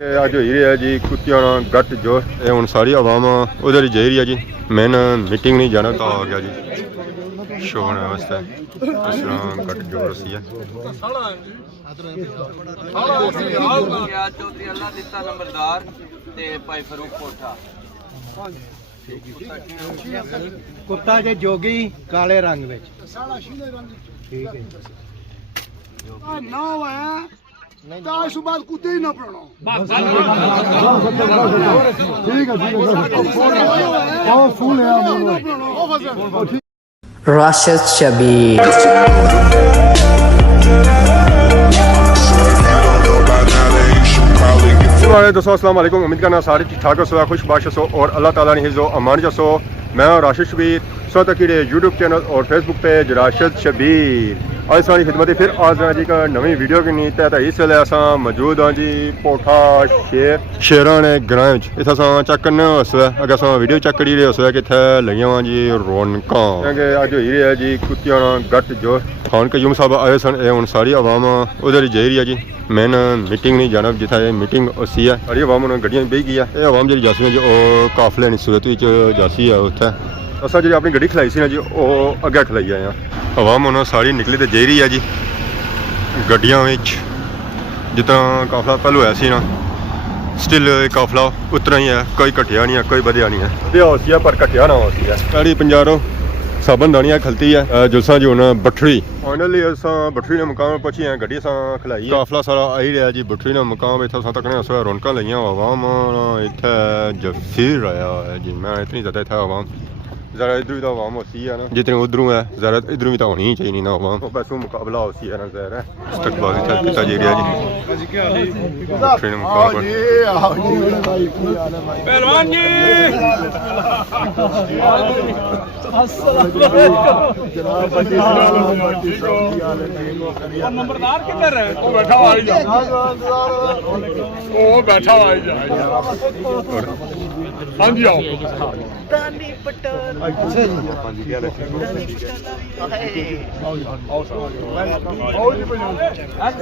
अज हुई रहा जी कुत्तियां गट जो हूँ सारी आवाम उधर ही जा रही है जी। मैंने मीटिंग नहीं जाना तो आ गया जी शो होने वास्ते। इस तरह गट जो रसी है कुत्ता जे जोगी काले रंग में ठीक है ताश सुबाद कुत्ते ही ना पड़ो Rashid Shabir. दोस्तों अस्सलाम वालेकुम। उम्मीद करना सारे ठीक ठाक हो, खुश बाश हो और अल्लाह ताला ने हिज़्ज़ो अमान जसो। मैं और राशिद शबीर सोतकीड़े यूट्यूब चैनल और फेसबुक पेज राशिद शबीर आज सारी खिदमत फिर आज जी का नवी वीडियो की नीत है। तो इस वेले अस मौजूद हाँ जी पोठा शेरां ने ग्रां इतना अस चेक करने उस अगर अस वीडियो चेक करी रहे उस कि इतने लगियां वा जी रौनकां क्योंकि अज हुई रही है जी कुत्तियां गट जो खान कयूम साहब आए सन। हूँ सारी आवाम उधर ही जा रही है जी। मैंने मीटिंग नहीं जाना जिथे मीटिंग उसी है। सारी आवाम हूँ गड्डियां बही गई है। ये आवाम जी जासी है जी वो काफले की सूरत जासी है उत्थे असा जी अपनी गड्डी खलाई सी ना जी वो अगे खलाई आए हैं। आवाम हूँ सारी निकली तो जा रही है जी गड्डियां जितना काफला पहलू है सी ना स्टिल काफला उतना ही है। कोई घटिया नहीं है कोई बढ़िया नहीं है। बढ़िया होसी है पर घटिया ना होसी है। साड़ी पंजारों साबन दानिया खलती है जुलसा जी हूँ बठरी फाइनली अस बठरी ने मुकाम पहुंची हैं। गड्डी अस खलाई काफला सारा आई रहा जी बठरी ने मुकाम इतना तकने उस रौनक लिया आवाम इतने फिर रहा है जी। मैं इतनी ज़्यादा इतना आवाम ज़रा इधर भी तो आवाम होती है ना जितने उधरों है ज़रा इधरों भी तो होनी ही चाहिए ना आवाम बस वो मुकाबला होती है ना ज़रा इस्तकबाल किया जा रहा जी बठरी ने मुकाम पहलवान जी नंबरदार किधर है? वो बैठा हुआ वो बैठा हुआ हाँ जी आओ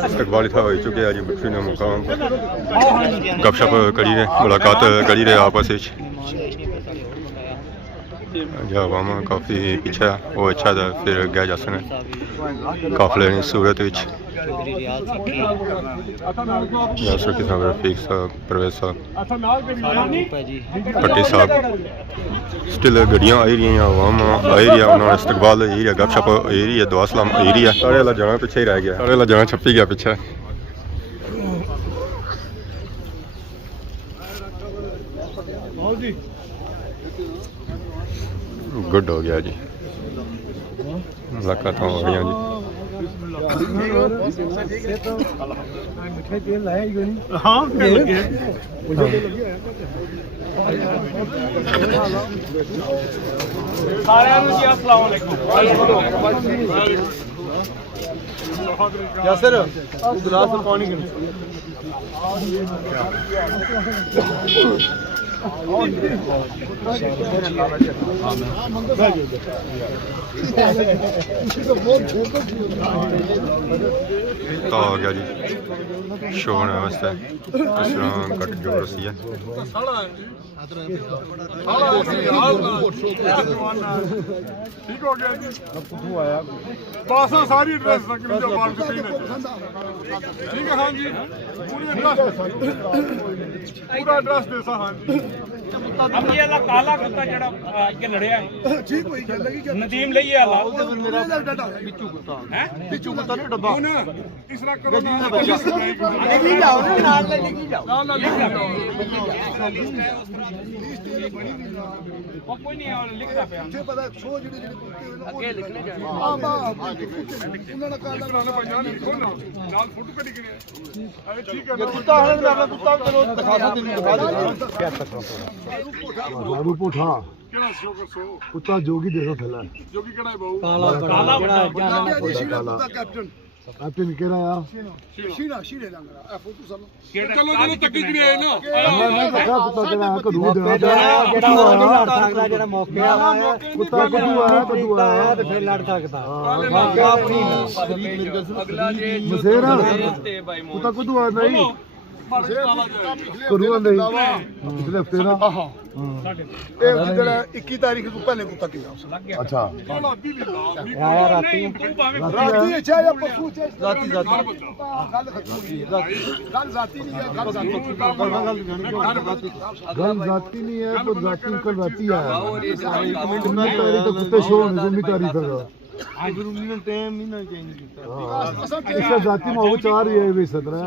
इस्तकबाल था हो चुके हैं जी बठरी ने मुकाम गपशप करी रहे मुलाकात करी रहे आपस जो आवाम काफ़ी पीछे वो अच्छा था फिर गया जा सकें काफले की सूरत यासर किसान रफीक साहब परवेज साहब भट्टी साहब स्टिल गड्डियाँ आई रही हैं आवाम आई रही है उन्होंने इस्तकबाल आई रही है गपशप आई रही है दुआ सलाम आई रही है। सारे वाला जाना पीछे ही रह गया सारे वाला जाना छपी गया पीछे। गुड हो गया जी मुलाकात हो गई जी। यासर गिलास में पानी तो हो गया जी शो होने वास्ते इस तरह कट जो रसी है ठीक हो गया जी पासा सारी ड्रेस ठीक है हाँ जी पूरा ड्रेस देसा हाँ जी अब ये अल्लाह काला कुत्ता जड़ा के लड़या है ठीक होई गल लगी कि नदीम लई है अल्लाह मेरा डाटा बिच्छू कुत्ता हैं बिच्छू कुत्ता ने डब्बा कौन इस तरह करो ना लेके जाओ ना नाल लेके जाओ ना लिख कोई नहीं है लिखता पे जे पता शो जेडे जेडे कुत्ते होने अगे लिखने जाने हां बा उन्होंने काला पुराना पंजाब लिखो ना नाल फोटो करी गए अरे ठीक है कुत्ता है मैं अपना कुत्ता चलो दिखा सकते दिखा दे क्या बाबू पोठा केड़ा शो को सो कुत्ता जोगी देखो थला जोगी केड़ा है बहु काला काला कुत्ता कैप्टन कैप्टन केड़ा आ शीना शीरे लंगड़ा ए फोटो सब चलो चलो तकी करी है ना मैं पता कुत्ता केड़ा आ कदू देना ਜਿਹੜਾ ਉਹ ਨਹੀਂ ਲੜ ਸਕਦਾ ਜਿਹੜਾ ਮੌਕੇ ਆਇਆ ਹੈ ਕੁੱਤਾ ਕਦੂ ਆਇਆ ਤੇ ਫਿਰ ਲੜ ਸਕਦਾ ਮੌਕਾ ਆਪਣੀ ਅਗਲਾ ਜੇ ਮਸੇਰਾ ਕੁੱਤਾ ਕਦੂ ਆ ਨਹੀਂ ਕਰੂ ਆਂਦੇ ਪਿਛਲੇ ਹਫਤੇ ਨਾ ਇਹ ਜਿਹੜਾ 21 ਤਾਰੀਖ ਤੋਂ ਪਹਿਲੇ ਕੁੱਤਾ ਕਿਹਾ ਅੱਛਾ ਆਇਆ ਰਾਤੀ ਰਾਤੀ ਅੱਛਾ ਜਾਂ ਪਰਸੋਂ ਰਾਤੀ ਗੱਲ ਖਤਮ ਹੋਈ ਗੱਲ ਜ਼ਾਤੀ ਨਹੀਂ ਹੈ ਗੱਲ ਜ਼ਾਤੀ ਗੱਲ ਜ਼ਾਤੀ ਨਹੀਂ ਹੈ ਪਰ ਜ਼ਾਤੀ ਕਲ ਰਾਤੀ ਆਇਆ ਕਿੰਨਾ ਤਾਰੀਖ ਤੱਕ ਕੁੱਤੇ ਸ਼ੋਅ ਹੋਣੇ ਜ਼ਿੰਮੀ ਤਾਰੀਖ ਦਾ ਅੱਜ ਨੂੰ ਟਾਈਮ ਨਹੀਂ ਨਾ ਚੇਂਜ ਕੀਤਾ इसका जाति में वो चाह रही है भी सदरा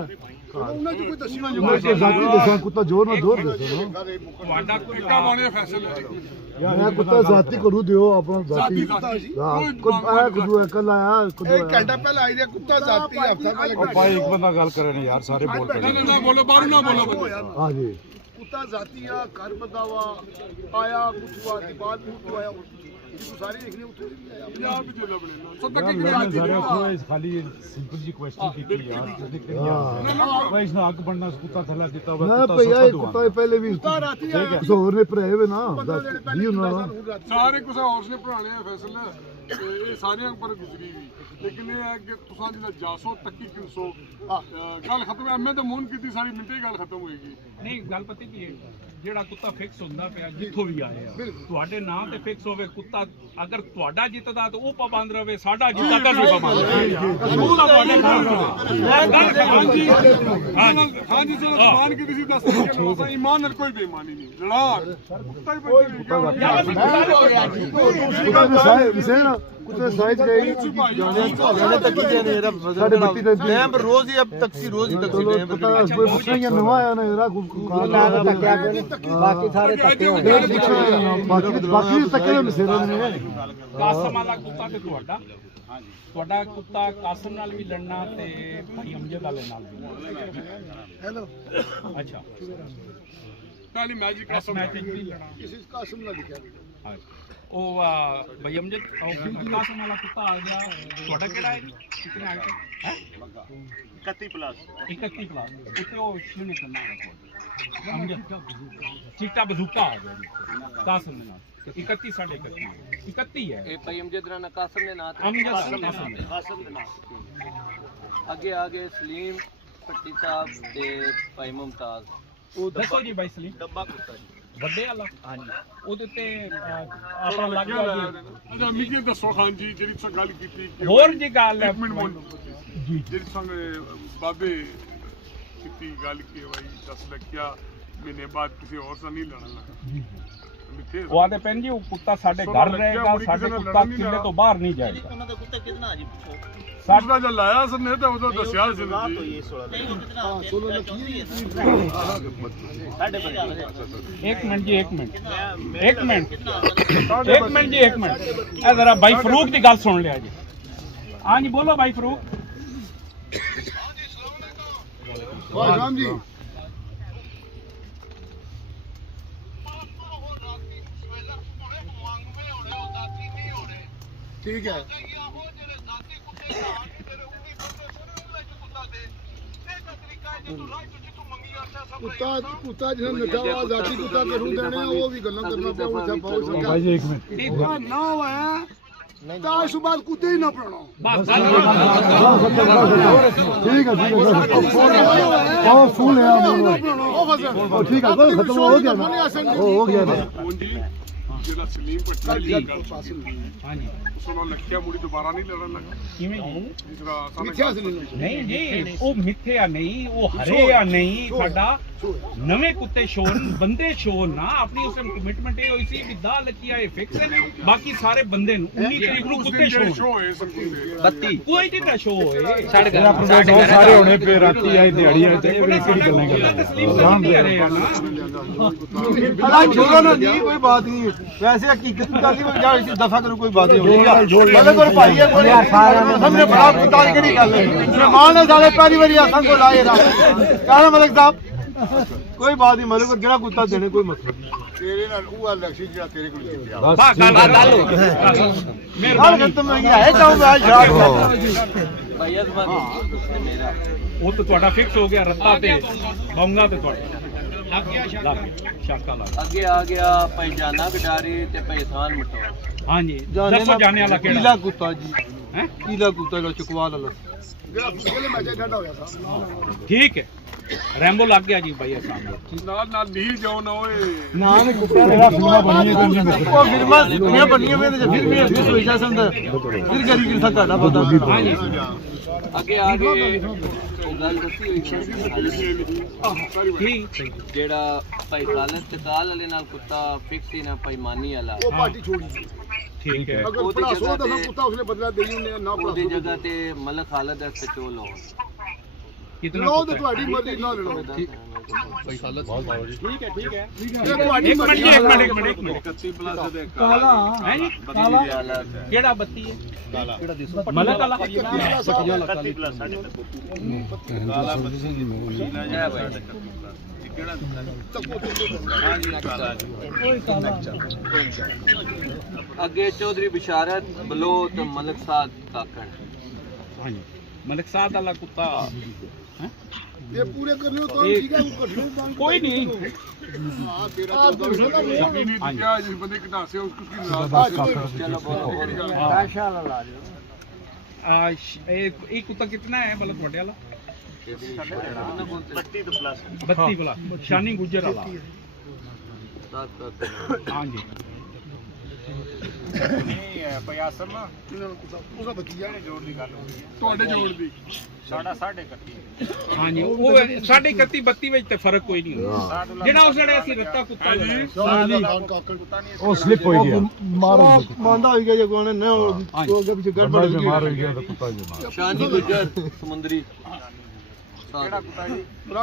जाति दसा कुत्ता जोर ना जोर दसो ਤੁਹਾਡਾ ਕੁੱਤਾ ਮਾਣੇ ਫੈਸਲਾ मैं कुत्ता जाति करू दियो अपना जाति हां कुछ आया कुछ कल आया कुछ एक घंटा पहले आई दे कुत्ता जाति हफ्ता पहले ਉਹ ਭਾਈ ਇੱਕ ਬੰਦਾ ਗੱਲ ਕਰੇ ਨੇ ਯਾਰ ਸਾਰੇ ਬੋਲ ਪਏ ਨਾ ਬੋਲੋ ਬਾਹਰ ਨਾ ਬੋਲੋ हां जी ਕੁੱਤਾ ਜ਼ਾਤੀਆ ਘਰ ਬਦਾਵਾ ਆਇਆ ਕੁੱਤਵਾ ਦੀ ਬਾਤ ਨੂੰ ਆਇਆ ਜਿਸ ਸਾਰੇ ਦੇਖਨੇ ਉੱਥੇ ਪੰਜਾਬ ਵਿੱਚ ਲੱਭਣੇ ਸੋ ਤੱਕ ਸਾਰੇ ਖਾਲੀ ਸਿੰਪਲ ਜੀ ਕੁਐਸਚਨ ਕੀਤੀ ਯਾਰ ਨਿਕਲ ਗਿਆ ਭਾਈ ਇਸ ਨੂੰ ਅੱਗ ਬਣਨਾ ਕੁੱਤਾ ਥੱਲਾ ਕੀਤਾ ਹੋਵੇ ना भैया ये कुत्ता पहले भी कुछ और ने भराए हुए ना जी उन्होंने ਸਾਰੇ ਕੁਝ ਹੌਸਲੇ ਪੁਰਾਣੇ ਆ ਫੈਸਲਾ ਇਹ ਸਾਰਿਆਂ ਪਰ ਗੁਜ਼ਰੀ ਵੀ ਲੇਕਿਨ ਇਹ ਹੈ ਕਿ ਤੁਸੀਂ ਜਿਹੜਾ ਜਾਸੋ ਤੱਕੀ 300 ਗੱਲ ਖਤਮ ਹੈ ਮੈਂ ਤਾਂ ਮੂਨ ਕੀਤੀ ਸਾਰੀ ਮਿੰਟੇ ਗੱਲ ਖਤਮ ਹੋਏਗੀ ਨਹੀਂ ਗੱਲ ਪਤਾ ਕੀ ਹੈ ਜਿਹੜਾ ਕੁੱਤਾ ਫਿਕਸ ਹੁੰਦਾ ਪਿਆ ਜਿੱਥੋਂ ਵੀ ਆਏ ਆ ਤੁਹਾਡੇ ਨਾਂ ਤੇ ਫਿਕਸ ਹੋਵੇ ਕੁੱਤਾ ਅਗਰ ਤੁਹਾਡਾ ਜਿੱਤਦਾ ਤਾਂ ਉਹ ਪਾਬੰਦ ਰਵੇ ਸਾਡਾ ਜਿੱਤਦਾ ਤਾਂ ਵੀ ਪਾਬੰਦ ਰਵੇ ਉਹ ਤਾਂ ਤੁਹਾਡੇ ਨਾਲ ਹਾਂਜੀ ਹਾਂਜੀ ਸਰ ਜ਼ਬਾਨ ਕੀਤੀ ਸੀ ਦੱਸ ਕੇ ਲੋਸਾ ਈਮਾਨ ਨਾਲ ਕੋਈ ਬੇਈਮਾਨੀ ਨਹੀਂ ਲੜਾ ਕੁੱਤਾ ਹੀ कुत्ते ने साइज विशेष कुत्ते साइज गई ਜਾਣੇ ਤੱਕ ਹੀ ਨੇ ਇਹਦਾ साढ़े 32 ਟਾਈਮ ਰੋਜ਼ ਹੀ ਅਬ ਤੱਕ ਸੀ ਰੋਜ਼ ਹੀ ਤੱਕ ਸੀ ਟਾਈਮ पता कोई पूछना या नवा आया ना जरा ਬਾਕੀ ਸਾਰੇ ਤੱਕੇ ਹੋਏ बाकी तके मसेरा ने ਕਾਸਮ ਵਾਲਾ ਕੁੱਤਾ ਤੇ ਤੁਹਾਡਾ ਕੁੱਤਾ ਕਾਸਮ ਨਾਲ ਵੀ ਲੜਨਾ ਤੇ ਭਾਈ ਅਮਜਦ ਵਾਲੇ ਨਾਲ ਵੀ ਹੈਲੋ ਅੱਛਾ ਪਹਿਲੀ ਮੈਜਿਕ ਇਸ ਮੈਚ ਵਿੱਚ ਵੀ ਲੜਨਾ ਕਿਸੇ ਕਾਸਮ ਨਾਲ ਲਿਖਿਆ ਹਾਂ ਉਹ ਭਾਈ ਅਮਜਦ ਕਾਸਮ ਵਾਲਾ ਕੁੱਤਾ ਆ ਗਿਆ ਤੁਹਾਡਾ ਕਿਹੜਾ ਹੈ ਕਿੰਨਾ ਹੈ 31 ਪਲੱਸ ਉੱਤੇ ਉਹ ਸ਼ੁਰੂ ਕਰਨਾ ਹੈ ਅਮਜਦ ਚਿੱਟਾ ਬਜ਼ੂਕਾ ਆ ਗਿਆ ਕਾਸਮ ਦੇ ਨਾਲ 31 ਸਾਢੇ 31 ਹੈ ਇਹ ਭਾਈ ਅਮਜਦ ਰਾਣਾ ਕਾਸਮ ਦੇ ਨਾਂ ਤੇ ਅਮਜਦ ਕਾਸਮ ਦੇ ਨਾਂ ਅੱਗੇ ਆ ਗਏ ਸਲੀਮ ਭੱਟੀ ਸਾਹਿਬ ਤੇ ਭਾਈ ਮੁਮਤਾਜ਼ ਉਹ ਦੱਸੋ ਜੀ ਬਾਈ ਸਲੀਮ ਡੱਬਾ ਕੁੱਤਾ ਜੀ ਵੱਡੇ ਵਾਲਾ ਹਾਂਜੀ ਉਹਦੇ ਤੇ ਆਪਣਾ ਲੱਗ ਗਿਆ ਜੀ ਅੱਛਾ ਮਿੱਕੀ ਦੱਸੋ ਖਾਨ ਜੀ ਜਿਹੜੀ ਤੁਸੀਂ ਗੱਲ ਕੀਤੀ ਹੋਰ ਜੀ ਗੱਲ ਹੈ ਇੱਕ ਮਿੰਟ ਬੋਲ ਜੀ ਜਿਹੜੀ ਸੰਗ ਬਾਬੇ ਕੀਤੀ ਗੱਲ ਕੀ ਭਾਈ 10 ਲੱਖਿਆ ਮਹੀਨੇ ਬਾਅਦ ਕਿਸੇ ਹੋਰ ਨਾਲ ਨਹੀਂ ਲੜਨ ਲੱਗਾ ਉਹ ਆਦੇ ਪੈਨ ਜੀ ਉਹ ਕੁੱਤਾ ਸਾਡੇ ਘਰ ਰਹੇਗਾ ਸਾਡੇ ਕੁੱਤਾ ਕਿਲੇ ਤੋਂ ਬਾਹਰ ਨਹੀਂ ਜਾਏਗਾ ਉਹਨਾਂ ਦਾ ਕੁੱਤਾ ਕਿੰਨਾ ਜੀ ਸਾਡਾ ਜਦ ਲਾਇਆ ਸਰ ਨੇ ਤਾਂ ਉਦੋਂ ਦੱਸਿਆ ਸੀ ਜੀ ਇੱਕ ਮਿੰਟ ਜੀ ਇੱਕ ਮਿੰਟ ਇਹ ਜ਼ਰਾ ਭਾਈ ਫਰੂਕ ਦੀ ਗੱਲ ਸੁਣ ਲਿਆ ਜੀ ਹਾਂਜੀ ਬੋਲੋ ਭਾਈ ਫਰੂਕ वाह राम जी ਠੀਕ ਹੈ ਕੁੱਤਾ ਜਿਹਨਾਂ ਨੱਠਾ ਵਾ ਜ਼ਾਤੀ ਕੁੱਤਾ ਕਰੂ ਦੇਣੇ ਉਹ ਵੀ ਗੱਲਾਂ ਕਰਨਾ ਪਿਆ ਉਹ ਬਹੁਤ ਸੰਗਾ ਭਾਈ ਜੀ ਇੱਕ ਮਿੰਟ ਨਾ ਹੋਇਆ ਤਾਂ ਇਸ ਤੋਂ ਬਾਅਦ ਕੁੱਤੇ ਹੀ ਨਾ ਪੜਾਉਣਾ ਬਸ ठीक है बहुत फूल है ठीक है खत्म हो गया ਜੀ ਜਿਹੜਾ ਸਲੀਮ ਭੱਟੀ ਹਾਂਜੀ ਉਸ ਨਾਲ ਲੱਖਿਆ ਮੁੜੀ ਦੁਬਾਰਾ ਨਹੀਂ ਲੜਨ ਲੱਗਾ ਕਿਵੇਂ ਜੀ ਜਿਸ ਤਰ੍ਹਾਂ ਮਿੱਥਿਆ ਸੀ ਨਹੀਂ ਜੀ ਉਹ ਮਿੱਥਿਆ ਨਹੀਂ ਉਹ ਹਰੇ ਆ ਨਹੀਂ ਸਾਡਾ ਨਵੇਂ ਕੁੱਤੇ ਸ਼ੋਰ ਬੰਦੇ ਸ਼ੋਰ ਨਾ ਆਪਣੀ ਉਸ ਕਮਿਟਮੈਂਟ ਇਹ ਹੋਈ ਸੀ ਵੀ 10 ਲੱਖੀਆਂ ਇਹ ਫਿਕਸ ਨੇ ਬਾਕੀ ਸਾਰੇ ਬੰਦੇ ਨੂੰ 19 ਤਰੀਕ ਨੂੰ ਕੁੱਤੇ ਸ਼ੋਰ ਸ਼ੋ ਹੋਏ ਸੰਗੂ ਦੇ 32 ਕੋਈ ਨਹੀਂ ਸ਼ੋ ਹੋਏ ਸਾਡੇ ਤੇਰਾ ਪ੍ਰੋਜੈਕਟ ਬਹੁਤ ਸਾਰੇ ਹੋਣੇ ਪਏ ਰਾਤੀ ਆਏ ਦਿਹਾੜੀ ਆਏ ਤੇ ਇਹ ਕਿਹੜੀ ਗੱਲਾਂ ਕਰਦਾ ਤਸਲੀਮ ਨਹੀਂ ਆ ਰਹੇ ਆ ਨਾ अरे छोड़ो ना जी कोई बात नहीं वैसे हकीकत की गल नहीं यार इसे दफा करो कोई बात नहीं मतलब कोई भाई है कोई हमने बड़ा कुतार की गल है मेहमान है साले पहली बारी आसा को लाए रा कहना मलिक साहब कोई बात नहीं मलिक जेड़ा कुत्ता देने कोई मतलब नहीं ਤੇਰੇ ਨਾਲ ਉਹ ਗੱਲ ਸੀ ਜਿਹੜਾ ਤੇਰੇ ਕੋਲ ਜਿੱਤਿਆ ਬਾ ਗੱਲ ਹੋ गल खत्म हो गया है जाऊं मैं यार ਭਾਈ ਅਜ਼ਮਤ ਤੇ ਮੇਰਾ ਉਹ ਤਾਂ ਤੁਹਾਡਾ ਫਿਕਸ ਹੋ ਗਿਆ ਰੱਤਾ ਤੇ ਬੌਂਗਾ ਤੇ ਤੁਹਾਡਾ ਲੱਗ ਗਿਆ ਸ਼ਾਕਾ ਲੱਗ ਅੱਗੇ ਆ ਗਿਆ ਭਾਈ ਜਾਨਾ ਗਡਾਰੀ ਤੇ ਭਾਈ ਸਾਨ ਮਟੋ ਹਾਂਜੀ ਦੱਸੋ ਜਾਣੇ ਵਾਲਾ कीला ਕਿਹੜਾ कुत्ता जी ਹੈ कीला कुत्ता जो चकवाल वाला ਜਿਹੜਾ ਫੁੱਲੇ ਮੈਚ ਠੰਡਾ ਹੋਇਆ ਸੀ ਠੀਕ ਹੈ ਰੈਂਬੋ ਲੱਗ ਗਿਆ ਜੀ ਬਾਈ ਸਾਹਮਣੇ ਨਾਲ ਨਾਲ ਨਹੀਂ ਜਾਓ ਨਾ ਓਏ ਨਾਮ ਕੁੱਤਾ ਦਾ ਫਿਲਮਾਂ ਬਣੀਆਂ ਉਹ ਫਿਲਮਾਂ ਦੁਨੀਆ ਬਣੀਆਂ ਵੇ ਤੇ ਫਿਰ ਵੀ ਇਸ ਸੋਚਿਆ ਸੰਦ ਫਿਰ ਕਰੀ ਕਿਸਾ ਤੁਹਾਡਾ ਪਤਾ ਅੱਗੇ ਆ ਗਏ ਉਹ ਗੱਲ ਦੱਸੀ ਹੋਈ ਸੀ ਜਿਹੜਾ ਭਾਈ ਖਾਲਦ ਤਕਾਲ ਵਾਲੇ ਨਾਲ ਕੁੱਤਾ ਫਿਕਸ ਹੀ ਨਾ ਭਾਈ ਮਾਨੀ ਵਾਲਾ ਉਹ ਪਾਰਟੀ ਛੋੜੀ ਠੀਕ ਹੈ ਅਗਰ ਉਹਦੀ ਪੜਾਸੋ ਜਗ੍ਹਾ ਤਾਂ ਤੇ- ਕੁੱਤਾ ਉਸਨੇ ਬਦਲਾ ਦੇਈ ਉਹਨੇ ਨਾ ਉਹਦੀ ਪੜਾਸੋ ਜਗ੍ਹਾ ਤੇ ਮਲਕ ਖਾਲਦ ਦਾ ਸਚੋ ਲਓ ਕਿਤਨਾ ਲਓ ਤੇ ਤੁਹਾਡੀ ਮਰਜ਼ੀ ਨਾਲ ਲਓ ਭਾਈ ਖਾਲਦ ਇਹ ਤੁਹਾਡੀ ਇੱਕ ਮਿੰਟ ਮਰਜ਼ੀ ਜੀ, ਇੱਕ ਨਾਲ ਮਿੰਟ ਇੱਕ ਮਿੰਟ 31 ਪਲੱਸ ਦੇ ਕਾਲਾ ਹੈ ਜੀ ਕਾਲਾ ਕਿਹੜਾ ਬੱਤੀ ਹੈ ਮਲਕ ਵਾਲਾ ਅੱਗੇ ਚੌਧਰੀ ਬਿਸ਼ਾਰਤ ਬਲੋਤ ਮਲਕ ਸਾਦ ਕਾਕੜ ਹਾਂਜੀ ਮਲਕ ਸਾਦ ਵਾਲਾ ਕੁੱਤਾ ਇਹ ਪੂਰੇ ਕਰ ਲਿਓ ਤਾਂ ਠੀਕ ਹੈ ਉਹ ਕੱਢ ਲਓ ਕੋਈ ਨਹੀਂ ਹਾਂ ਤੇਰਾ ਤਾਂ ਨਹੀਂ ਦਿਖਿਆ ਜਿਸ ਬੰਦੇ ਕਿਦਾਸੇ ਉਸ ਕੀ ਨਾਮ ਚਲੋ ਬੋਲੋ ਇਹ ਕੁੱਤਾ ਕਿਤਨਾ ਹੈ ਮਤਲਬ ਤੁਹਾਡੇ ਵਾਲਾ 32 ਵਾਲਾ ਸ਼ਾਨੀ ਗੁੱਜਰ ਵਾਲਾ ਹਾਂਜੀ ਉਹਦਾ ਬੱਚੀਆ ਤੁਹਾਡੇ ਜੋੜ ਦੀ ਹਾਂਜੀ ਉਹ 31 32 ਵਿੱਚ ਤੇ ਫਰਕ ਕੋਈ ਨਹੀਂ ਹੁੰਦਾ ਜਿਹੜਾ ਉਸ ਵੇਲੇ ਅਸੀਂ ਰੱਤਾ ਕੁੱਤਾ ਉਹ ਸਲਿਪ ਹੋ ਗਿਆ ਮੰਦਾ ਹੋ ਗਿਆ ਜੇ ਕੋਣ ਨੇ ਉਹ ਅੱਗੇ ਪਿੱਛੇ ਗੜਬੜ ਹੋ ਗਈ ਮਾਰ ਹੋ ਗਿਆ ਤਾਂ ਕੁੱਤਾ ਜੀ ਸ਼ਾਨੀ ਗੁੱਜਰ ਸਮੁੰਦਰੀ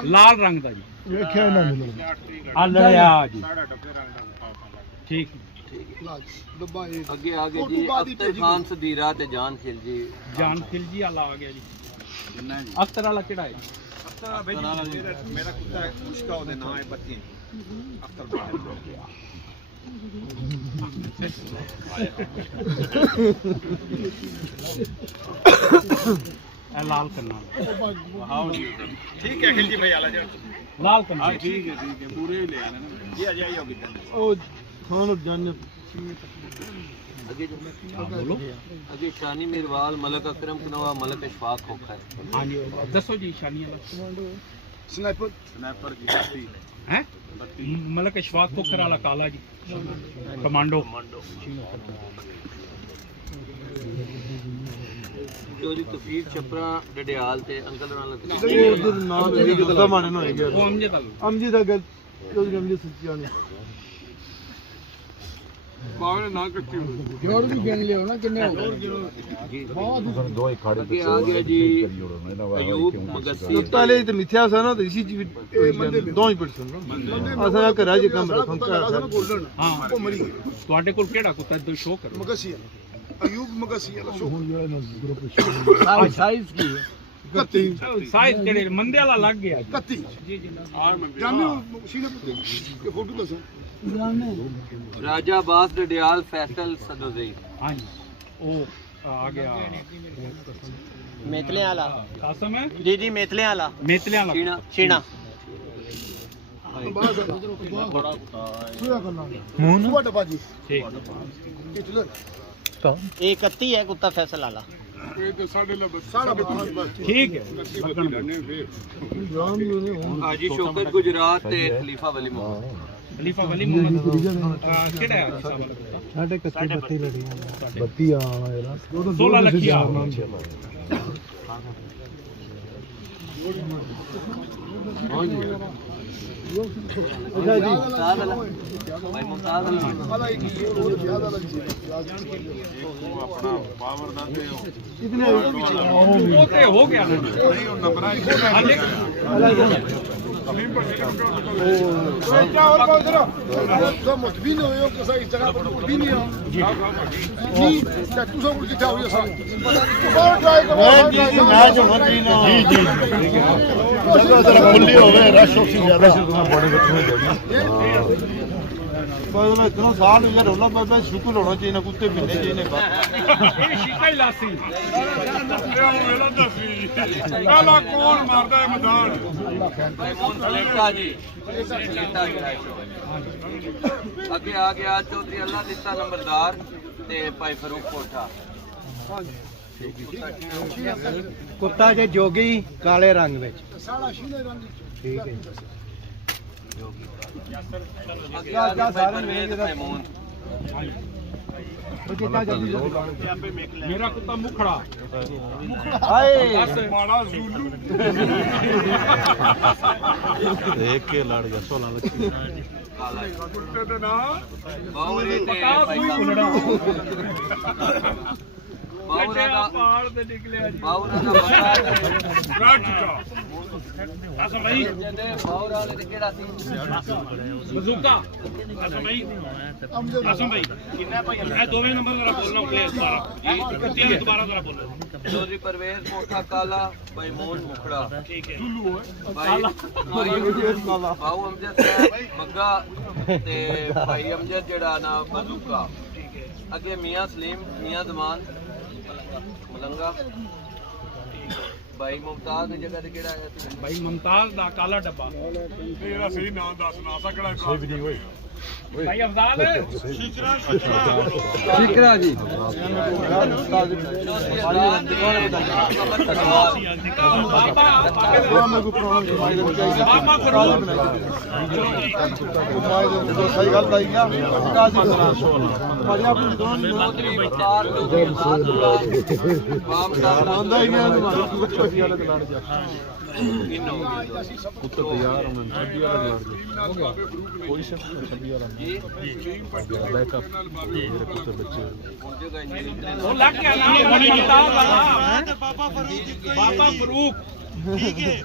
ਲਾਲ ਰੰਗ ਦਾ ਜੀ ਵੇਖਿਆ ਨਾ ਮਿਲਣਾ ਆ ਲਿਆ ਜੀ ਠੀਕ ਡੱਬਾ ਇਹ ਅੱਗੇ ਆ ਗਏ ਜੀ ਅਖਤਰ ਖਾਨ ਸਦੀਰਾ ਤੇ ਜਾਨ ਖਿਲਜੀ ਜਾਨ ਖਿਲਜੀ ਵਾਲਾ ਆ ਗਿਆ ਜੀ ਅਖਤਰ ਵਾਲਾ ਕਿਹੜਾ ਹੈ ਮੇਰਾ ਕੁੱਤਾ ਹੈ ਮੁਸ਼ਕਾ ਉਹਦੇ ਨਾਂ ਹੈ ਬੱਤੀ ਅਖਤਰ ਇਹ ਲਾਲ ਕੰਨਾ ਠੀਕ ਹੈ ਖਿਲਜੀ ਭਾਈ ਆਲਾ ਜਾ ਲਾਲ ਕੰਨਾ ਠੀਕ ਹੈ ਪੂਰੇ ਹੀ ਲੈ ਆਣੇ ਨਾ ਜੀ ਅਜੇ ਆਇਓ ਉਹ ਖਾਨ ਜਾਨ ਅੱਗੇ ਬੋਲੋ ਅੱਗੇ ਸ਼ਾਨੀ ਮਿਰਵਾਲ ਮਲਕ ਅਕਰਮ ਕਨਵਾ ਮਲਕ ਇਸ਼ਫਾਕ ਖੋਖਰ ਹਾਂਜੀ ਦੱਸੋ ਜੀ ਸ਼ਾਨੀ ਵਾਲਾ ਸਨੈਪਰ ਕੀ ਬੱਤੀ ਹੈ ਮਲਕ ਇਸ਼ਫਾਕ ਕੋਕਰ ਵਾਲਾ ਕਾਲਾ ਜੀ ਕਮਾਂਡੋ ਚੋਰੀ ਤਫੀਰ ਛਪਰਾ ਡਡਿਆਲ ਤੇ ਅੰਕਲ ਨਾਲ ਉਹ ਉਧਰ ਨਾਮ ਤੇ ਕਿਦਾਂ ਮਾਰੇ ਨਾ ਹੋਏਗਾ ਉਹ ਅਮਜਦ ਵਾਲਾ ਅਮਜੀ ਦਾ ਗੱਲ ਚੌਧਰੀ ਅਮਜੀ ਸੱਚਿਆ ਨੇ ਬਾਵੇਂ ਨਾ ਕੱਟੀ ਹੋਈ ਜੋੜ ਵੀ ਗਿਣ ਲਿਓ ਨਾ ਕਿੰਨੇ ਹੋ ਗਏ ਦੋ ਹੀ ਖਾੜੇ ਅੱਗੇ ਆ ਗਿਆ ਜੀ ਅਯੂਬ ਮਗਸੀ ਪਹਿਲੇ ਤੇ ਮਿੱਥਿਆ ਸਨ ਨਾ ਤੇ ਇਸੀ ਜੀ ਦੋ ਹੀ ਪਰਸਨ ਅਸਾਂ ਘਰਾਂ ਜੇ ਕੰਮ ਰੱਖਾਂ ਘਰ ਗੋਲਡਨ ਹਾਂ ਉਹ ਮਰੀ ਤੁਹਾਡੇ ਕੋਲ ਕਿਹੜਾ ਕੁੱਤਾ ਦੋ ਸ਼ੋਅ ਕਰੋ ਮਗਸੀ ਅਯੂਬ ਮਗਸੀ ਵਾਲਾ ਸ਼ੋ ਹੁਣ ਜਿਹੜਾ ਨਾ ਗਰੁੱਪ ਸਾਈਜ਼ ਕੀ ਹੈ 31 ਸਾਈਜ਼ ਕਿਹੜੇ ਮੰਦੇ ਵਾਲਾ ਲੱਗ ਗਿਆ ਜੀ 31 ਜੀ ਜੀ ਆ ਮੰਦੇ ਜਾਨੇ ਸੀਨੇ ਪੁੱਤੇ ਇਹ ਫੋਟੋ ਦੱਸੋ ਰਾਜਾ ਬਾਸ ਡਡਿਆਲ ਫੈਸਲ ਸਦੋਜ਼ਈ ਹਾਂਜੀ ਉਹ ਆ ਗਿਆ ਮੇਤਲੇ ਵਾਲਾ ਕਾਸਮ ਹੈ ਜੀ ਮੇਤਲੇ ਵਾਲਾ ਮੇਤਲਿਆਂ ਵਾਲਾ ਛੀਣਾ ਛੀਣਾ ਤੁਹਾਡਾ ਬਾਜੀ ਠੀਕ ਕਿਤਲੇ ਇਹ 31 ਹੈ ਕੁੱਤਾ ਫੈਸਲ ਵਾਲਾ ਇਹ ਤੇ ਸਾਡੇ ਲਈ ਸਾਡਾ ਬਸ ਠੀਕ ਹੈ ਹਾਜੀ ਸ਼ੌਕਤ ਗੁਜਰਾਤ ਤੇ ਖਲੀਫਾ ਵਲੀ ਮੁਹੰਮਦ ਖਲੀਫਾ ਵਲੀ ਮੁਹੰਮਦ ਕਿਹੜਾ ਹੈ ਸਾਹਿਬ ਵਾਲਾ ਕੁੱਤਾ ਸਾਡੇ ਕੱਚੇ 32 ਲੜੀਆਂ 32 ਆਣਾ ਜਿਹੜਾ 16 ਲੱਖੀਆ ਮੁਮਤਾਜ਼ ਵਾਲਾ ਭਾਈ ਮੁਮਤਾਜ਼ ਵਾਲਾ ਆਲਾ ਇੱਕ ਹੋਰ ਜ਼ਿਆਦਾ ਲੱਗ ਜੀ ਆਪਣਾ ਪਾਵਰ ਦਾ ਤੇ ਉਹ ਤੇ ਹੋ ਗਿਆ ਨਾ ਨਹੀਂ ਉਹ ਨੰਬਰਾਂ ਹਾਲੇ तो मुतबी नहीं हो किसी इस जगह पर मुतबी नहीं हो जी टैटू सब कुछ कितना हुआ सर बहुत ट्राई करो मैच होना चाहिए जी ਜਗ੍ਹਾ ਜਰਾ ਖੁੱਲੀ ਹੋਵੇ ਰਸ਼ ਹੋ ਜ਼ਿਆਦਾ ਤੁਹਾਨੂੰ ਬੜੇ ਬੱਚੇ ਬਸ ਮੈਂ ਇਤਨਾ ਸਾਲ ਹੋ ਗਿਆ ਰੋਲਾ ਬਾਬਾ ਸ਼ੁਕਰ ਹੋਣਾ ਚਾਹੀਦਾ ਕੁੱਤੇ ਬਿੰਨੇ ਚਾਹੀਦੇ ਇਹ ਸ਼ੀਕਾ ਹੀ ਲਾਸੀ ਮੇਰਾ ਦੱਸੀ ਪਹਿਲਾ ਕੌਣ ਮਾਰਦਾ ਹੈ ਮੈਦਾਨ ਭਾਈ ਮੋਹਨ ਸਲੇਟਾ ਜੀ ਸਲੇਟਾ ਅੱਗੇ ਆ ਗਿਆ ਚੌਧਰੀ ਅੱਲਾ ਦਿੱਤਾ ਨੰਬਰਦਾਰ ਤੇ ਭਾਈ ਫਰੂਕ ਕੋਠਾ ਕੁੱਤਾ ਜੇ ਜੋਗੀ ਕਾਲੇ ਰੰਗ ਵਿੱਚ सारा शीने रंग ਅੱਗੇ ਆ ਗਿਆ ਪਰਵੇਜ਼ ਮਹਿਮੂਦ मेरा कुत्ता मुखड़ा ਹਾਏ ਮਾੜਾ ਜ਼ੂਲੂ देख के लड़ गया 16 लक्ष्मी ਕੁੱਤੇ ਦੇ ਨਾਂ ਬਾਉਰੇ ਤੇ ਭਾਈ ਬਾਉਰਾ ਦਾ पहाड़ से निकले ਬਾਉਰਾ ਦਾ ਬੰਦਾ ਰਾਜਕਾ असम भाई ਜਿਹਦੇ ਬਾਉਰਾ ਵਾਲੇ ਤੇ ਕਿਹੜਾ ਸੀ बजूका असम भाई कितना भाई मैं 2वें नंबर जरा बोलना प्लेयर सारा ये दोबारा जरा बोलना ਚੌਧਰੀ ਪਰਵੇਜ਼ ਕੋਠਾ ਕਾਲਾ ਮਹਿਮੂਦ ਮੁਖੜਾ ठीक है ਭਾਈ ਬਾਉ ਅਮਜਦ ਸਾਹਿਬ ਬੱਗਾ ਤੇ ਭਾਈ ਅਮਜਦ ਜਿਹੜਾ ਨਾ ਬਜ਼ੂਕਾ ਅੱਗੇ ਮੀਆਂ ਸਲੀਮ ਮੀਆਂ ਜ਼ਮਾਨ ਮਲੰਗਾ ਭਾਈ ਮੁਮਤਾਜ਼ ਦੀ ਜਗ੍ਹਾ ਤੇ ਕਿਹੜਾ ਆਇਆ ਸੀ भाई मुमताज दा काला डब्बा ਤੇਰਾ ਸਹੀ ਨਾਮ ਦੱਸ ਨਾ ਸਕੜਾ भाई अफजाल ਸ਼ਿਕਰਾ ਜੀ ਚੌਧਰੀ ਅਜ਼ਾਨ ਦੀ ਕਮਰ ਤਲਵਾਰ बाबा ਮੈਂ ਕੋਈ ਪ੍ਰੋਬਲਮ ਨਹੀਂ ਮਾਈ ਦੇ ਵਿੱਚ ਆਈ बाबा फरूक ਸਹੀ ਗੱਲ ਆਈ ਗਿਆ ਕਾਜੀ ਭਾਜੀ ਆਪਣੀ ਦੋਨੋਂ ਚੌਧਰੀ ਵਕਾਰ ਲੋਕੀ ਆਦੂਲਾ ਬਾਮ ਦਾ ਆਂਦਾ ਹੀ ਨਹੀਂ ਮਾਰੂ ਕੋਈ ਗੱਲ ਤੇ ਲੜ ਜਾ ਕਿੰਨੋ कुत्ते तैयार हैं छब्बी वाला लड़ गया कोई से छब्बी वाला ਜੀ बैकअप मेरे कुत्ते बच्चे ਹੁਣ ਜਗ੍ਹਾ ਇੰਨੀ वो लग गया ना मुमताज वाला बाबा फरूक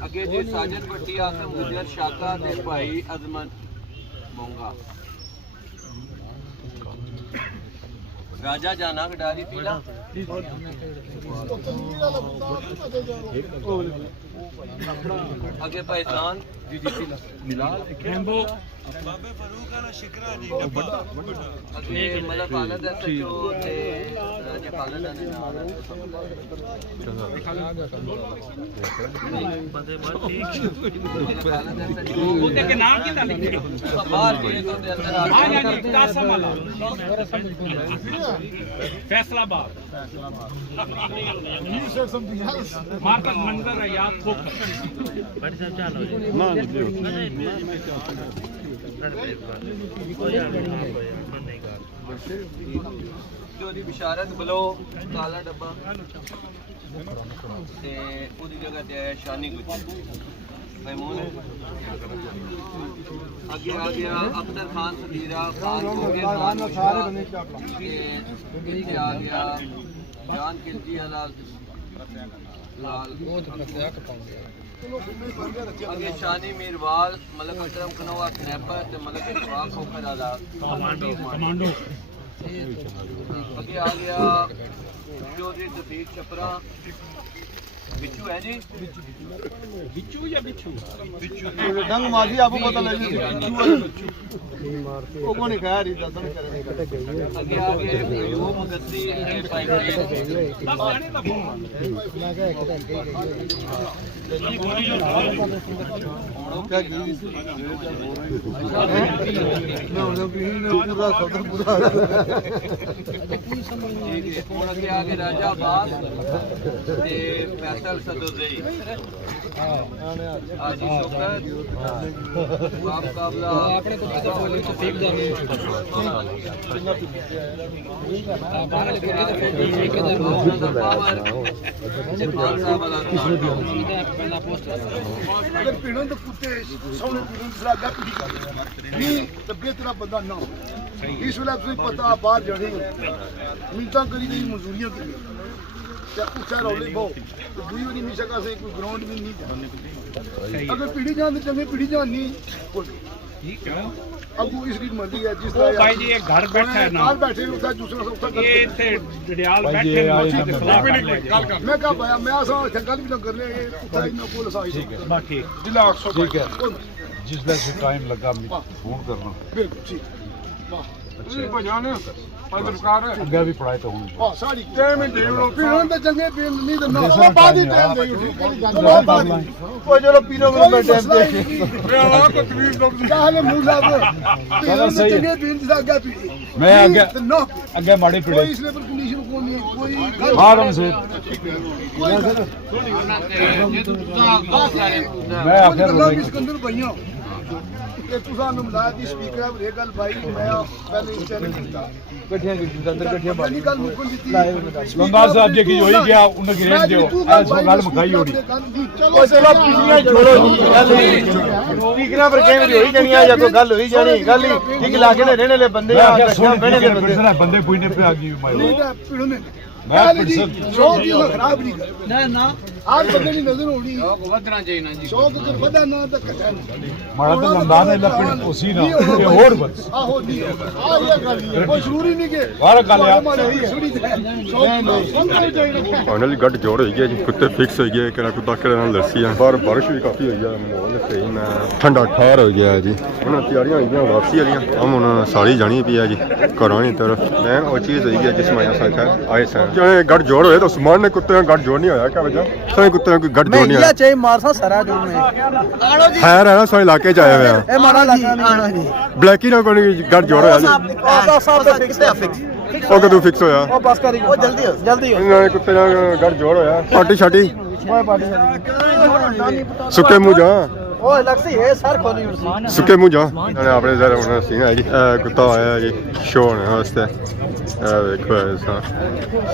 ਅੱਗੇ ਜੀ ਸਾਜਦ ਭੱਟੀ ਆਸਮ ਗੁਜਰ ਸ਼ਾਕਾ ਤੇ ਭਾਈ ਅਜ਼ਮਨ ਮੋਂਗਾ ਰਾਜਾ ਜਾਨਾ ਖਿਡਾਰੀ ਪੀਲਾ ਅੱਗੇ ਭਾਈਸਾਨ रेनबो ਅੱਗੇ ਮਤਲਬ ਹਾਲਤ ਐਸਐਚਓ ਤੇ ਰਾਜੇ ਪਾਲਨ ਦਾ ਨਾਮ कुत्ते के नाम कितना लिखे ਬਾਹਰ ਗਏ ਤੋਂ ਦੇ ਅੰਦਰ हाँ ਆ जी कासम वाला फैसलाबाद मार्कस मंजर है याद ना ਚੋਰੀ ਬਿਸ਼ਾਰਤ ਬਲੋ ਕਾਲਾ ਡੱਬਾ ਤੇ ਉਹਦੀ ਜਗ੍ਹਾ ਤੇ ਆਇਆ ਸ਼ਾਨੀ ਗੁੱਜ ਮੈਮੂਨ ਅੱਗੇ ਆ ਗਿਆ ਅਖਤਰ ਖਾਨ ਸਦੀਰਾ ਖਾਨ ਕੋਕੇ ਖਾਨ ਸਾਰੇ ਬੰਦੇ ਚਾਪਲਾ ਤੇ ਇੱਥੇ ਆ ਗਿਆ ਜਾਨ ਕਿਲਜੀ ਲਾਲ ਲਾਲ ਬਹੁਤ ਫਸਿਆ ਅੱਗੇ ਸ਼ਾਨੀ ਮੀਰਵਾਲ ਮਲਕ ਅਕਰਮ ਕਨਵਾ ਸਨੈਪਰ ਤੇ ਮਲਕ ਇਸ਼ਫਾਕ ਖੋਖਰ ਆਲਾ कमांडो ਅੱਗੇ ਆ ਗਿਆ ਚੌਧਰੀ ਤਫੀਕ ਛਪਰਾ बिच्छू है जी बिच्छू या बिच्छू ਡੰਗ ਮਾਜੀ ਆਪੂ ਪਤਾ ਲੱਗ ਜੂ ਉਹ ਕੋ ਨਹੀਂ ਕਹਿ ਰਹੀ ਦੱਸਣ ਕਰੇ ਅੱਗੇ ਆ ਗਏ ਉਹ ਮਗਤੀ ਤੇ ਪਾਈਪ बस जाने का ਕਿਆ ਗਈ ਸੀ ਮੈਂ ਉਹ ਵੀ ਪੂਰਾ ਸਦਰ ਪੂਰਾ ਹੁਣ ਅੱਗੇ ਆ ਗਏ ਰਾਜਾ ਬਾਦ ਤੇ ਫੈਸਲ ਸਦੋਜ਼ਈ ਆਜੀ ਸ਼ੌਕਤ ਬਾਪ ਕਾਬਲਾ ਆਪਣੇ ਕੁੱਤੇ ਦਾ ਬੋਲੇ ਤੇ ਠੀਕ ਦਾ अगर पीड़ों तो कुत्ते सोने पीड़ों दूसरा अगर पीड़ी कर नहीं तबीयत तेरा बंदा ना हो इस वेला तुम्हें पता बाहर जाने मिलता करी गई मजदूरियां करी उच्चा रौले बहुत तो दूरी भी नहीं मिल सका से कोई ग्राउंड भी नहीं अगर पीड़ी जान तो चंगे पीड़ी जान नहीं ठीक है अब वो इसकी मर्जी है जिस ओ भाई जी एक घर बैठा है ना बाहर बैठे उठा दूसरा उठा ये थे जड़ियाल बैठे मोची के खिलाफ कर ले जाए। मैं कहा भाया मैं ऐसा गल भी ना कर ले उठा इतना पुलिस आई बस ठीक जिला 100 ठीक है जिस वैसे टाइम लगा फोन करना बिल्कुल ठीक वाह ਇਹ ਭਜਾਨ ਪੱਤਰਕਾਰ ਹੈ ਅੱਗੇ ਵੀ ਪੜਾਈ ਤਾਂ ਹੋਣੀ ਹਾਂ ਸਾਡੀ ਟਾਈਮ ਹੀ ਦੇ ਲੋ ਪੀਣ ਦੇ ਚੰਗੇ ਪੀਣ ਨਹੀਂ ਦਿੰਦਾ ਉਹ ਬਾਅਦ ਹੀ ਟਾਈਮ ਦੇ ਉਹ ਚਲੋ ਪੀਰੋ ਮੈਂ ਟਾਈਮ ਦੇ ਮੈਂ ਆ ਕੋ ਤਵੀਰ ਦਬ ਚਾਹਲੇ ਮੂੰਹ ਲਾਵੋ ਚਲੋ ਸਹੀ ਹੈ। ਚੰਗੇ ਪੀਣ ਦੀ ਅੱਗੇ ਪੀ ਮੈਂ ਅੱਗੇ ਨੋ ਅੱਗੇ ਮਾੜੀ ਕੋਈ ਪੀੜੀ ਇਸ ਲੈਵਲ ਕੰਡੀਸ਼ਨ ਕੋਈ ਨਹੀਂ ਕੋਈ ਮਾਲਮ ਸੇ ਮੈਂ ਆਖਿਰ ਗੱਲਾਂ ਵੀ ਸਿਕੰਦਰ ਭਾਈਆਂ ਕਿ ਤੁਸੀਂ ਨੂੰ ਮਿਲਾ ਦੀ ਸਪੀਕਰ ਆ ਇਹ ਗੱਲ ਭਾਈ ਮੈਂ ਪਹਿਲੇ ਇਸ ਚੈਨਲ ਕੀਤਾ ਇਕੱਠੀਆਂ ਕੀਤੀ ਅੰਦਰ ਇਕੱਠੀਆਂ ਪਹਿਲੀ ਗੱਲ ਮੁੱਕਣ ਦਿੱਤੀ ਲੰਦਾ ਸਾਹਿਬ ਜੀ ਕੀ ਹੋਈ ਗਿਆ ਉਹਨਾਂ ਦੀ ਰੇਂਜ ਦਿਓ ਐਸ ਗੱਲ ਮੁਕਾਈ ਹੋਣੀ ਚਲੋ ਚਲੋ ਪਿਛਲੀਆਂ ਛੋੜੋ ਜੀ ਗੱਲ ਸਪੀਕਰਾਂ ਪਰ ਕਈ ਵਾਰੀ ਹੋਈ ਜਾਣੀ ਆ ਜਾਂ ਕੋਈ ਗੱਲ ਹੋਈ ਜਾਣੀ ਗੱਲ ਹੀ ਠੀਕ ਲਾ ਕੇ ਰਹਿਣੇ ਵਾਲੇ ਬੰਦੇ ਮੈਂ ਆ ਆਖਿਆ ਇਕੱਠਿਆਂ ਸੁਣ ਬਹਿਣੇ ਕੇ ਵਾਲੇ ਬੰਦੇ ਬੰਦੇ ਪੁਈਨੇ पे आ गई मैं ਨਹੀਂ ਤਾਂ ਪੀੜੋ ਨੇ ਮੈਂ ਗੱਲ ਜੀ ਪਿਰਸਨ ਸ਼ੌਕ ਹੀ ਖਰਾਬ ਨਹੀਂ ਕਰ ਨਾ ਆਜ ਬੰਦੇ ਦੀ ਨਜ਼ਰ ਹੋਣੀ ਵਧਣਾ ਚਾਹੀਦਾ ਜੀ ਸ਼ੌਕ ਕਰ ਵਧਾ ਨਾ ਤਾਂ ਘਟਾ ਨਾ ਮਾੜਾ ਤਾਂ ਲੰਦਾ ਨੇ ਲੱਪੜ ਉਸੀ ਨਾ ਤੇ ਹੋਰ ਬਸ ਆਹੋ ਨਹੀਂ ਆ ਇਹ ਗੱਲ ਹੀ ਹੈ। ਕੋਈ ਜ਼ਰੂਰੀ ਨਹੀਂ ਕਿ ਬਾਹਰ ਗੱਲ ਆ ਫਾਈਨਲੀ ਗੱਡ ਜੋੜ ਹੋਈ ਗਿਆ ਜੀ ਕੁੱਤੇ ਫਿਕਸ ਹੋਈ ਗਏ ਕਿਹੜਾ ਕੁੱਤਾ ਕਿਹੜੇ ਨਾਲ ਲੱਸੀ ਆ ਬਾਹਰ ਬਾਰਿਸ਼ ਵੀ ਕਾਫੀ ਹੋਈ ਆ ਮਾਹੌਲ ਸਹੀ ਮੈਂ ਠੰਡਾ ਠਾਰ ਹੋ ਗਿਆ ਜੀ ਹੁਣ ਤਿਆਰੀਆਂ ਹੋਈਆਂ ਵਾਪਸੀ ਵਾਲੀਆਂ ਹਮ ਹੁਣ ਸਾਰੀ ਜਾਣੀ ਪਈ ਆ ਜੀ ਘਰਾਂ ਦੀ ਤਰਫ ਮੈਂ ਉਹ ਚੀਜ਼ ਹੋਈ ਗਿਆ ਜਿਸ ਮੈਂ ਸਾਥ ਆਏ ਸਨ ਚਾਹੇ ਗੱਡ ਜੋੜ ਹੋਏ ਤਾਂ ਸਮਾਨ ਨੇ ਕੁੱਤੇ ਗੱਡ ਜੋੜ ਨਹੀਂ ਹੋਇਆ ਕਿਆ ਵਜ੍ਹਾ ਸਾਰੇ ਕੁੱਤੇ ਕੋਈ ਗੱਡ ਜੋੜ ਨਹੀਂ ਆਇਆ ਚਾਹੇ ਮਾਰਸਾ ਸਾਰਾ ਜੋੜ में ਖੈਰ ਹੈ ਨਾ ਸਾਰੇ ਇਲਾਕੇ ਚ ਆਏ ਹੋਏ ਆ ਇਹ ਮਾੜਾ ਲੱਗਾ ਆਣਾ ਜੀ ਬਲੈਕੀ ਨਾਲ ਕੋਈ ਗੱਡ ਜੋੜ ਹੋਇਆ ਜੀ ਸਾਹਿਬ ਦਾ ਫਿਕਸ ਹੈ ਫਿਕਸ ਉਹ ਕਦੋਂ ਫਿਕਸ ਹੋਇਆ ਉਹ ਬਸ ਕਰੀ ਉਹ ਜਲਦੀ ਇਹਨਾਂ ਨੇ ਕੁੱਤੇ ਨਾਲ ਗੱਡ ਜੋੜ ਹੋਇਆ ਪਾਰਟੀ ਛਾਟੀ ਓਏ ਪਾਰਟੀ ਸੁੱਕੇ ਮੂੰਹ ਜਾ ਉਹ ਲਕਸੀ ਹੈ ਸਰ ਖੋਲੀ ਉਰਸੀ ਸੁੱਕੇ ਮੂੰਹ ਜਾ ਇਹਨਾਂ ਨੇ ਆਪਣੇ ਜ਼ਰਾ ਉਹਨਾਂ ਸੀ ਨਾ ਜੀ ਇਹ ਕੁੱਤਾ ਆਇਆ ਜੀ ਸ਼ੋਅ ਨੇ ਵਾਸਤੇ ਇਹ ਵੇਖੋ ਐਸਾ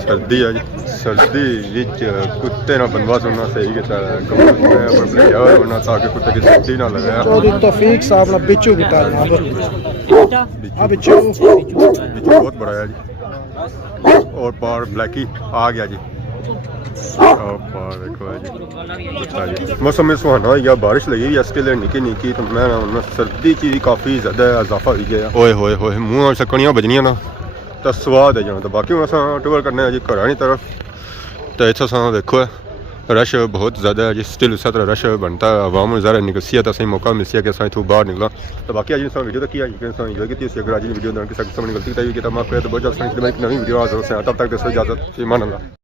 ਸਰਦੀ ਆ ਜੀ ਸਰਦੀ ਵਿੱਚ ਕੁੱਤੇ ਨਾਲ ਬੰਦਵਾਸ ਹੋਣਾ ਸਹੀ ਕੀਤਾ ਕਮਰ में पर लिया हुआ वरना ताकि कुत्ते की सर्दी ना लगे ਉਹਦੀ ਤੌਫੀਕ ਸਾਹਿਬ ਨਾਲ ਬਿੱਚੂ ਬਿਤਾ ਆ ਬਿੱਚੂ बहुत बड़ा है जी और पार ब्लैकी आ गया जी और पार देखो है जी अच्छा जी मौसम में सुहाना हो गया बारिश लगी हुई है इसके लिए निकी निकी तो मैं ना सर्दी की भी काफ़ी ज़्यादा इजाफा हो गया ओए होए होए मुँह और सकनियाँ बजनियाँ ना तो स्वाद है जाना तो बाकी हम अस टूर करने जी घर की तरफ तो इतना सा देखो है रश बहुत ज़्यादा है जी स्टिल उस तरह रश बनता है आवाम ज़्यादा निकसी है तो सही मौका मिल कि अस इतों बाहर निकला तो बाकी आज वीडियो तक आई इंजॉय की अगर आज वीडियो गलती बताई हुई कि मैं आपको बहुत ज़्यादा नई वीडियो हाजिर हो तब तक दसो इजाज़त ईमान अल्लाह।